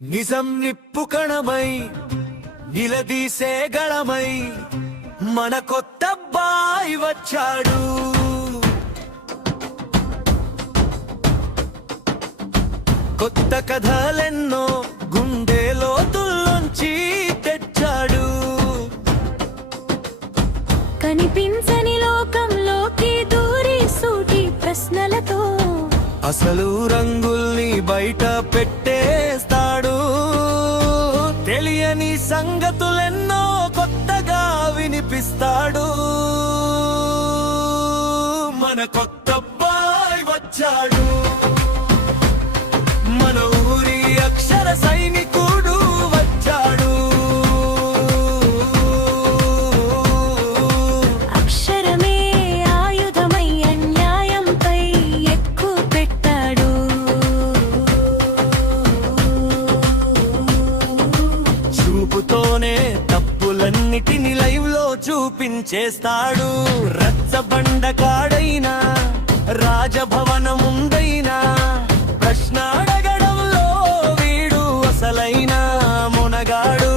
నిజం నిప్పు కణమై నిలదీసే గళమై మన కొత్త బాయ్ వచ్చాడు. కొత్త కథలెన్నో గుండె లోతుల్లోంచి తెచ్చాడు. కనిపించని లోకంలోకి దూరి సూటి ప్రశ్నలతో అసలు రంగుల్ని బయట పెట్టేస్తాడు తెలియని సంగతులెన్నో కొత్తగా వినిపిస్తాడు. మన కొత్త బాయ్ వచ్చాడు. అన్నిటిని లైవ్లో చూపించేస్తాడు. రచ్చబండ కాడైనా రాజభవనం ముందైనా ప్రశ్న అడగడంలో వీడు అసలైన మునగాడు.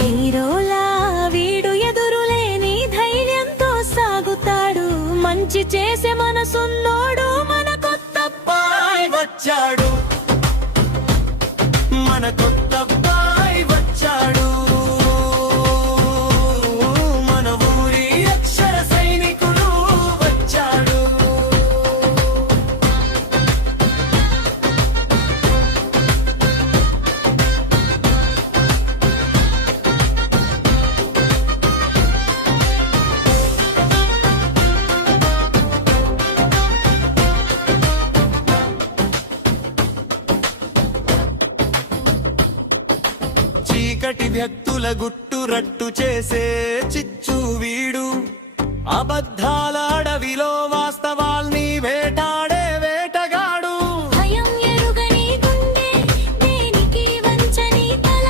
హీరోలా వీడు ఎదురులేని ధైర్యంతో సాగుతాడు. మంచి చేసే మనసున్నోడు మన కొత్త వచ్చాడు. చీకటి వ్యక్తుల గుట్టు రట్టు చేసే చిచ్చు వీడు. అబద్ధాల అడవిలో వాస్తవాల్ని వేటాడే వేటగాడు. భయం ఎరుగని గుండె దేనికి వంచని తల?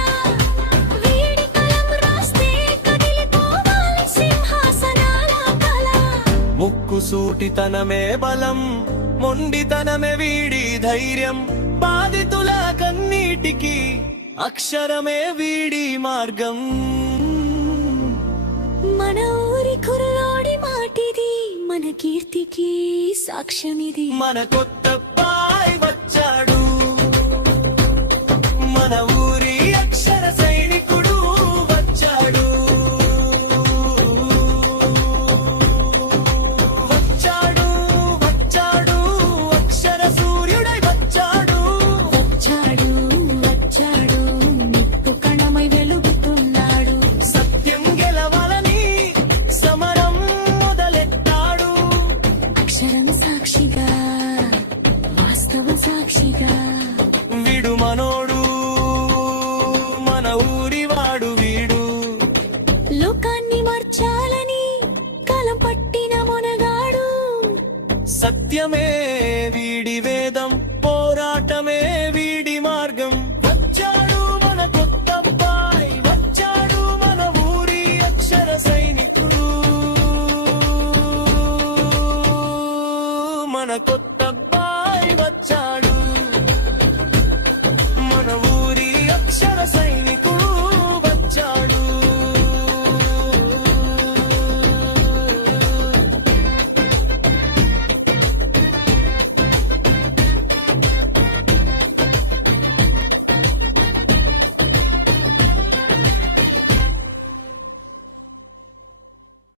వీడి కలం రాస్తే కదిలిపోవాలి సింహాసనాల కల. ముక్కు సూటితనమే బలం మొండితనమే వీడి ధైర్యం. బాధితుల కన్నీటికి అక్షరమే వీడి మార్గం. మన ఊరి కుర్రాడి మాటిది మన కీర్తికి సాక్ష్యమిది. మన కొత్త సాక్షిగా. వీడు మనోడు మన ఊరి వాడు వీడు. లోకాన్ని మర్చాలని కలం పట్టిన మొనగాడు. సత్యమే వీడి వేదం పోరాటమే